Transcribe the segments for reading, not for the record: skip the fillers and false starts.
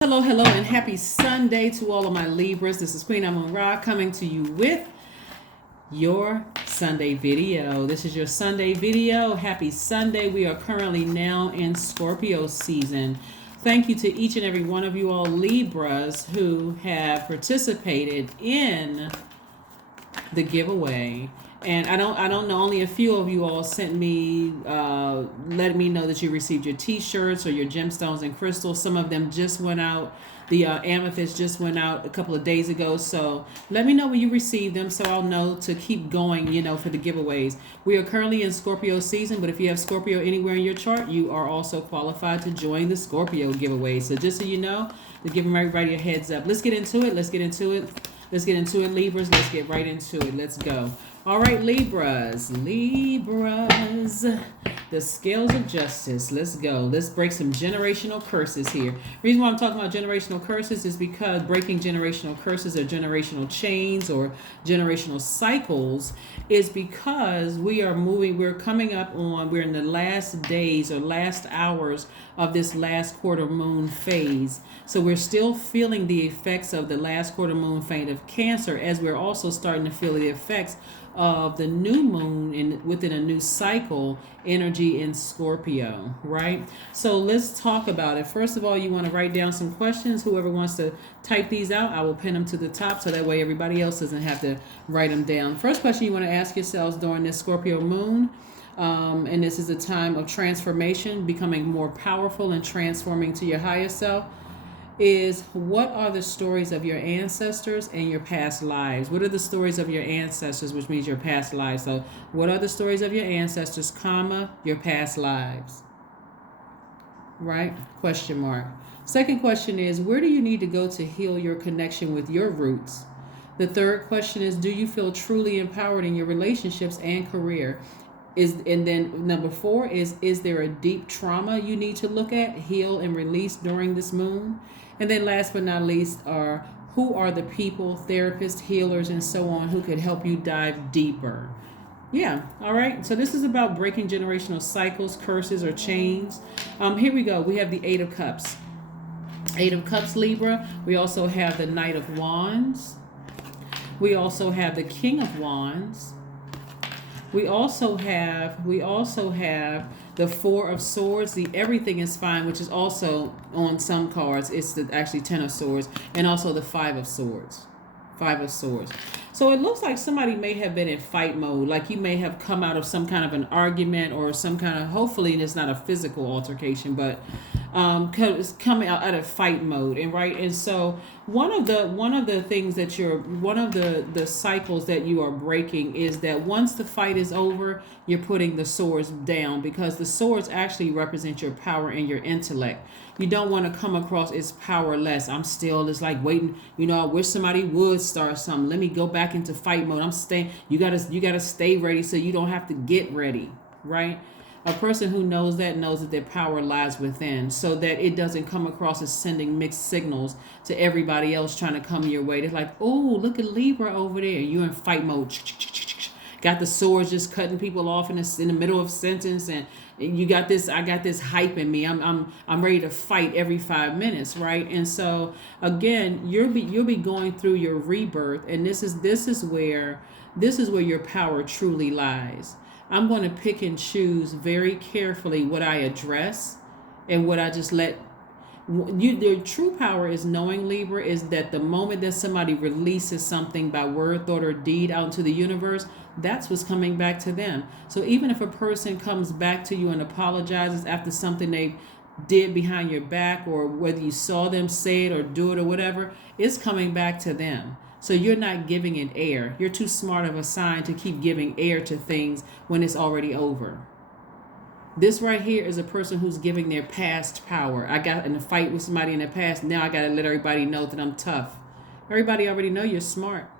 Hello, hello, and happy Sunday to all of my Libras. This is Queen Amun Ra coming to you with your Sunday video. This is your Sunday video. Happy Sunday. We are currently now in Scorpio season. Thank you to each and every one of you all Libras who have participated in the giveaway. And I don't know, only a few of you all sent me, letting me know that you received your t-shirts or your gemstones and crystals. Some of them just went out. The amethyst just went out a couple of days ago. So let me know when you receive them so I'll know to keep going, for the giveaways. We are currently in Scorpio season, but if you have Scorpio anywhere in your chart, you are also qualified to join the Scorpio giveaway. So just so you know, to give everybody a heads up. Let's get into it. Let's get into it, Libras. Let's get right into it. Let's go. All right, Libras, the scales of justice. Let's go. Let's break some generational curses here. The reason why I'm talking about generational curses is because breaking generational curses or generational chains or generational cycles is because we're in the last days or last hours of this last quarter moon phase. So we're still feeling the effects of the last quarter moon phase of Cancer, as we're also starting to feel the effects of the new moon within a new cycle energy in Scorpio, right? So let's talk about it. First of all, you want to write down some questions. Whoever wants to type these out, I will pin them to the top so that way everybody else doesn't have to write them down. First question you want to ask yourselves during this Scorpio moon, and this is a time of transformation, becoming more powerful and transforming to your higher self, is what are the stories of your ancestors and your past lives? What are the stories of your ancestors, which means your past lives? So what are the stories of your ancestors, your past lives? Right? Question mark. Second question is, where do you need to go to heal your connection with your roots? The third question is, do you feel truly empowered in your relationships and career? And then number 4 is there a deep trauma you need to look at, heal, and release during this moon? And then last but not least who are the people, therapists, healers, and so on who could help you dive deeper? Yeah, all right. So this is about breaking generational cycles, curses, or chains. Here we go. We have the 8 of Cups. 8 of Cups, Libra. We also have the Knight of Wands. We also have the King of Wands. We also have the 4 of Swords, the Everything is Fine, which is also on some cards. It's actually 10 of Swords, and also the 5 of Swords. 5 of Swords. So it looks like somebody may have been in fight mode, like you may have come out of some kind of an argument or some kind of, hopefully it's not a physical altercation, but it's coming out of fight mode. And so one of the things that the cycles that you are breaking is that once the fight is over, you're putting the swords down, because the swords actually represent your power and your intellect. You don't want to come across as powerless. I'm still just like waiting. I wish somebody would start something. Let me go back into fight mode. I'm staying. You gotta stay ready so you don't have to get ready, right? A person who knows that their power lies within, so that it doesn't come across as sending mixed signals to everybody else trying to come your way. They're like, oh, look at Libra over there. You're in fight mode. Got the swords just cutting people off in the middle of a sentence, and you got this. I got this hype in me. I'm ready to fight every 5 minutes, right? And so again, you'll be going through your rebirth, and this is where your power truly lies. I'm going to pick and choose very carefully what I address and what I just let. Their true power is knowing, Libra, is that the moment that somebody releases something by word, thought, or deed out into the universe, that's what's coming back to them. So even if a person comes back to you and apologizes after something they did behind your back, or whether you saw them say it or do it or whatever, it's coming back to them. So you're not giving it air. You're too smart of a sign to keep giving air to things when it's already over. This right here is a person who's giving their past power. I got in a fight with somebody in the past. Now I got to let everybody know that I'm tough. Everybody already know you're smart.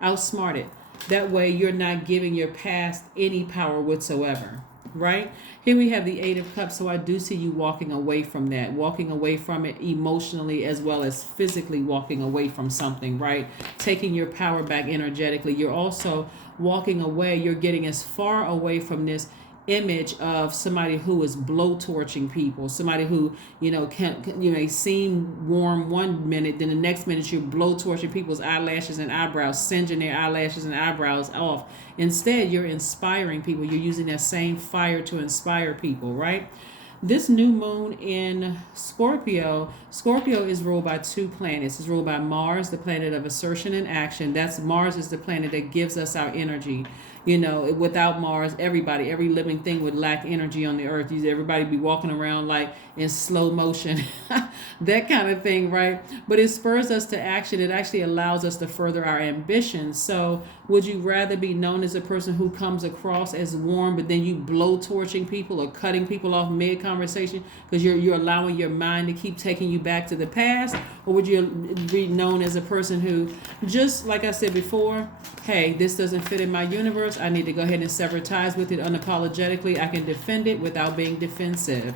Outsmarted. That way you're not giving your past any power whatsoever. Right? Here we have the 8 of Cups. So I do see you walking away from that. Walking away from it emotionally as well as physically, walking away from something. Right? Taking your power back energetically. You're also walking away. You're getting as far away from this image of somebody who is blowtorching people, somebody who, they seem warm one minute, then the next minute you're blowtorching people's eyelashes and eyebrows, singeing their eyelashes and eyebrows off. Instead, you're inspiring people. You're using that same fire to inspire people, right? This new moon in Scorpio is ruled by two planets. It's ruled by Mars, the planet of assertion and action. That's Mars is the planet that gives us our energy. Without Mars, every living thing would lack energy on the earth. Everybody be walking around like in slow motion, that kind of thing, right? But it spurs us to action. It actually allows us to further our ambitions. So would you rather be known as a person who comes across as warm, but then you blow torching people or cutting people off mid conversation because you're allowing your mind to keep taking you back to the past? Or would you be known as a person who, just like I said before, hey, this doesn't fit in my universe, I need to go ahead and sever ties with it unapologetically. I can defend it without being defensive,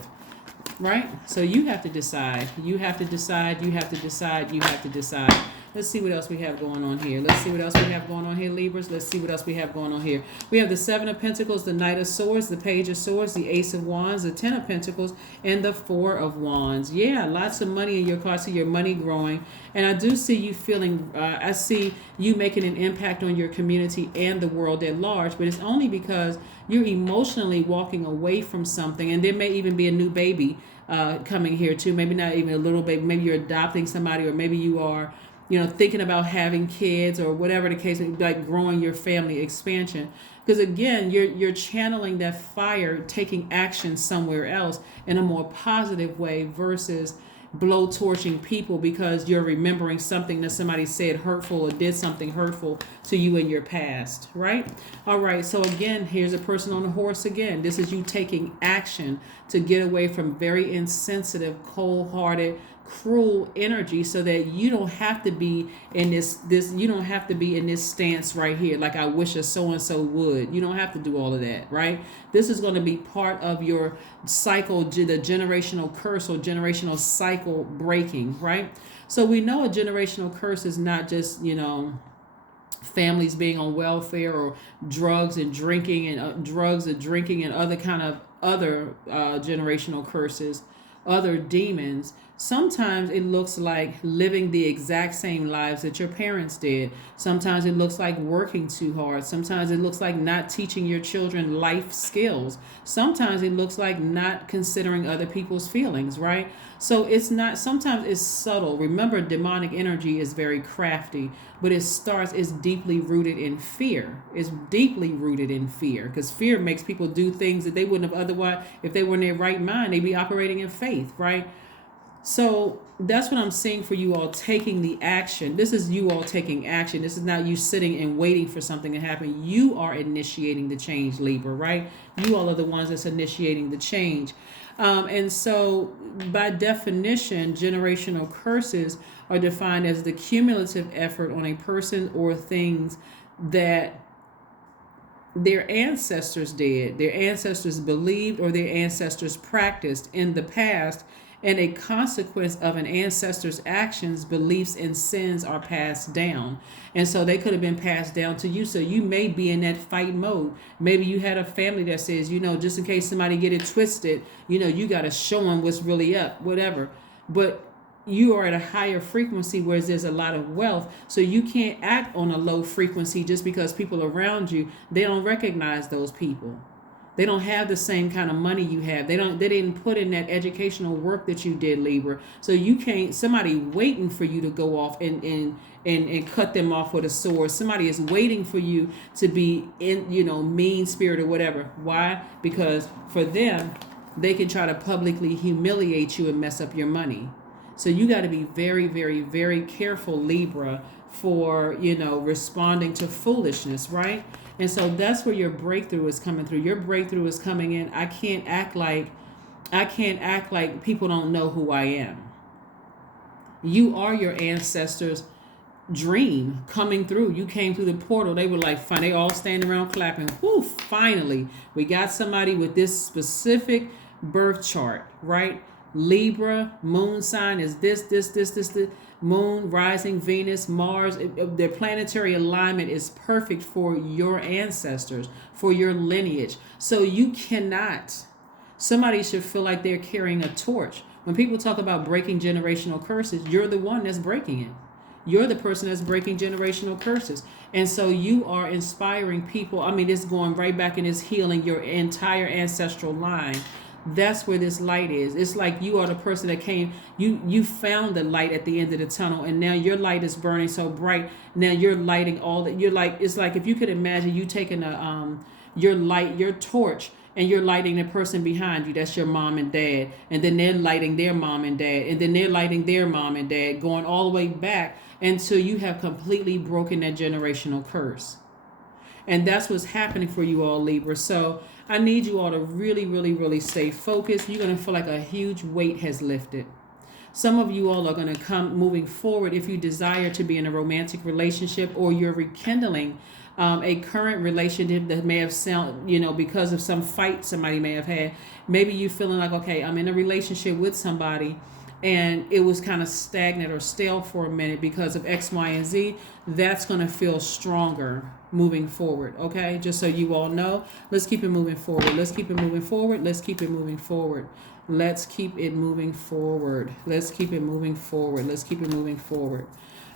right? So you have to decide. You have to decide. You have to decide. You have to decide. Let's see what else we have going on here. Let's see what else we have going on here, Libras. Let's see what else we have going on here. We have the Seven of Pentacles, the Knight of Swords, the Page of Swords, the Ace of Wands, the Ten of Pentacles, and the Four of Wands. Yeah, lots of money in your cards. See your money growing. And I do see you feeling, I see you making an impact on your community and the world at large, but it's only because you're emotionally walking away from something. And there may even be a new baby coming here too. Maybe not even a little baby. Maybe you're adopting somebody, or maybe you are thinking about having kids, or whatever the case, like growing your family, expansion. Because again, you're channeling that fire, taking action somewhere else in a more positive way versus blow torching people because you're remembering something that somebody said hurtful or did something hurtful to you in your past, right? All right, so again, here's a person on a horse again. This is you taking action to get away from very insensitive, cold-hearted, cruel energy, so that you don't have to be in this you don't have to be in this stance right here, like I wish a so-and-so would. You don't have to do all of that, right? This is going to be part of your cycle, the generational curse or generational cycle breaking, right? So we know a generational curse is not just families being on welfare or drugs and drinking and other kind of other generational curses, other demons. Sometimes it looks like living the exact same lives that your parents did. Sometimes it looks like working too hard. Sometimes it looks like not teaching your children life skills. Sometimes it looks like not considering other people's feelings, right? So sometimes it's subtle. Remember, demonic energy is very crafty, but it's deeply rooted in fear. It's deeply rooted in fear, because fear makes people do things that they wouldn't have otherwise, if they were in their right mind, they'd be operating in faith, right? So that's what I'm seeing for you all, taking the action. This is you all taking action. This is not you sitting and waiting for something to happen. You are initiating the change, Libra, right? You all are the ones that's initiating the change. And so by definition, generational curses are defined as the cumulative effort on a person or things that their ancestors did, their ancestors believed, or their ancestors practiced in the past, and a consequence of an ancestor's actions, beliefs, and sins are passed down. And so they could have been passed down to you. So you may be in that fight mode. Maybe you had a family that says, just in case somebody get it twisted, you got to show them what's really up, whatever. But you are at a higher frequency where there's a lot of wealth. So you can't act on a low frequency just because people around you, they don't recognize those people. They don't have the same kind of money you have. They didn't put in that educational work that you did, Libra. So you can't, somebody waiting for you to go off and cut them off with a sword. Somebody is waiting for you to be in, mean spirit or whatever. Why? Because for them, they can try to publicly humiliate you and mess up your money. So you got to be very, very, very careful, Libra, for, responding to foolishness, right? And so that's where your breakthrough is coming through. Your breakthrough is coming in. I can't act like people don't know who I am. You are your ancestors' dream coming through. You came through the portal. They were like, fine. They all standing around clapping. Whoo, finally, we got somebody with this specific birth chart, right? Libra, moon sign is this. Moon, rising, Venus, Mars. Their planetary alignment is perfect for your ancestors, for your lineage. So you cannot, somebody should feel like they're carrying a torch. When people talk about breaking generational curses, you're the one that's breaking it. You're the person that's breaking generational curses. And so you are inspiring people. I mean, it's going right back and it's healing your entire ancestral line. That's where this light is. It's like you are the person that came, you found the light at the end of the tunnel, and now your light is burning so bright. Now you're lighting all that. You're like, it's like if you could imagine you taking your light, your torch, and you're lighting the person behind you. That's your mom and dad. And then they're lighting their mom and dad. And then they're lighting their mom and dad, going all the way back until you have completely broken that generational curse. And that's what's happening for you all, Libra. So I need you all to really, really, really stay focused. You're going to feel like a huge weight has lifted. Some of you all are going to come moving forward if you desire to be in a romantic relationship, or you're rekindling a current relationship that may have sound, because of some fight somebody may have had. Maybe you feeling like, okay, I'm in a relationship with somebody and it was kind of stagnant or stale for a minute because of X, Y, and Z. That's going to feel stronger moving forward. Okay, just so you all know, let's keep it moving forward. Let's keep it moving forward. Let's keep it moving forward. Let's keep it moving forward. Let's keep it moving forward. Let's keep it moving forward.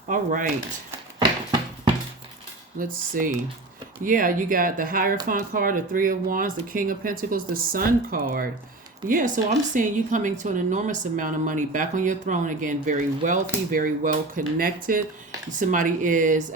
All right. Let's see. Yeah, you got the Hierophant card, the Three of Wands, the King of Pentacles, the Sun card. Yeah, so I'm seeing you coming to an enormous amount of money, back on your throne again, very wealthy, very well connected. Somebody is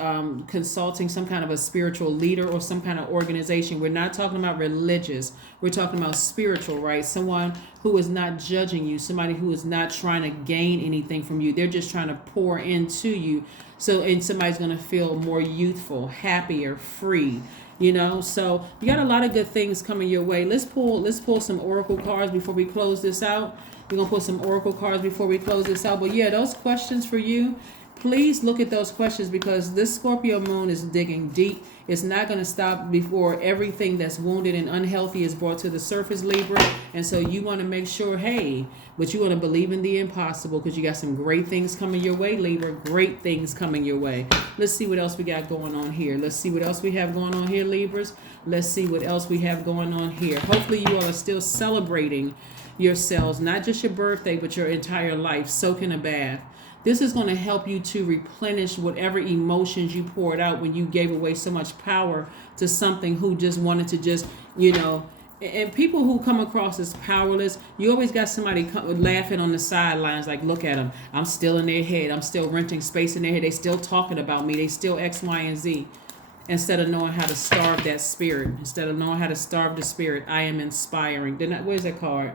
consulting some kind of a spiritual leader or some kind of organization. We're not talking about religious. We're talking about spiritual, right? Someone who is not judging you, somebody who is not trying to gain anything from you. They're just trying to pour into you. And somebody's going to feel more youthful, happier, free. So you got a lot of good things coming your way. Let's pull some oracle cards before we close this out. We're gonna pull some oracle cards before we close this out. But yeah, those questions for you, please look at those questions, because this Scorpio moon is digging deep. It's not going to stop before everything that's wounded and unhealthy is brought to the surface, Libra. And so you want to make sure, but you want to believe in the impossible, because you got some great things coming your way, Libra. Great things coming your way. Let's see what else we got going on here. Let's see what else we have going on here, Libras. Let's see what else we have going on here. Hopefully you all are still celebrating yourselves, not just your birthday, but your entire life. Soak in a bath. This is going to help you to replenish whatever emotions you poured out when you gave away so much power to something who just wanted to and people who come across as powerless, you always got somebody laughing on the sidelines like, look at them. I'm still in their head. I'm still renting space in their head. They still talking about me. They still X, Y, and Z. Instead of knowing how to starve that spirit. Instead of knowing how to starve the spirit, I am inspiring. Where's that card?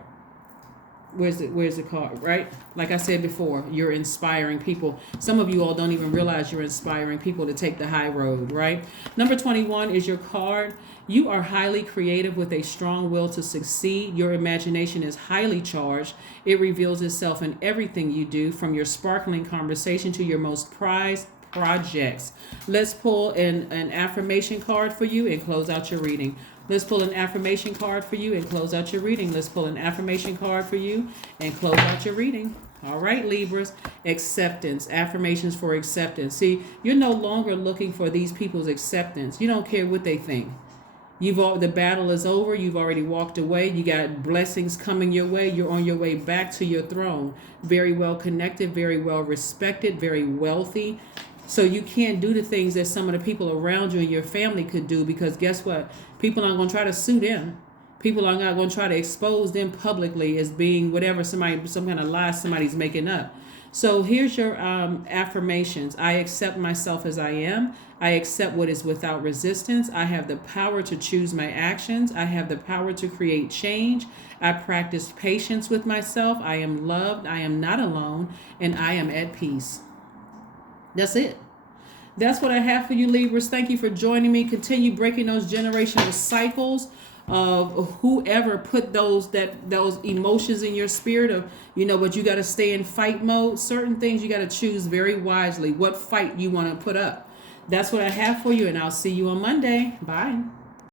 Where's the card, right? Like I said before, you're inspiring people. Some of you all don't even realize you're inspiring people to take the high road, right? Number 21 is your card. You are highly creative with a strong will to succeed. Your imagination is highly charged. It reveals itself in everything you do, from your sparkling conversation to your most prized projects. Let's pull an affirmation card for you and close out your reading. Let's pull an affirmation card for you and close out your reading. Let's pull an affirmation card for you and close out your reading. All right, Libras. Acceptance. Affirmations for acceptance. See, you're no longer looking for these people's acceptance. You don't care what they think. The battle is over. You've already walked away. You got blessings coming your way. You're on your way back to your throne. Very well connected, very well respected, very wealthy. So you can't do the things that some of the people around you and your family could do, because guess what? People aren't going to try to sue them. People are not going to try to expose them publicly as being whatever some kind of lie somebody's making up. So here's your affirmations. I accept myself as I am. I accept what is without resistance. I have the power to choose my actions. I have the power to create change. I practice patience with myself. I am loved. I am not alone. And I am at peace. That's it. That's what I have for you, Libras. Thank you for joining me. Continue breaking those generational cycles of whoever put those emotions in your spirit of, but you got to stay in fight mode. Certain things you got to choose very wisely what fight you want to put up. That's what I have for you, and I'll see you on Monday. Bye.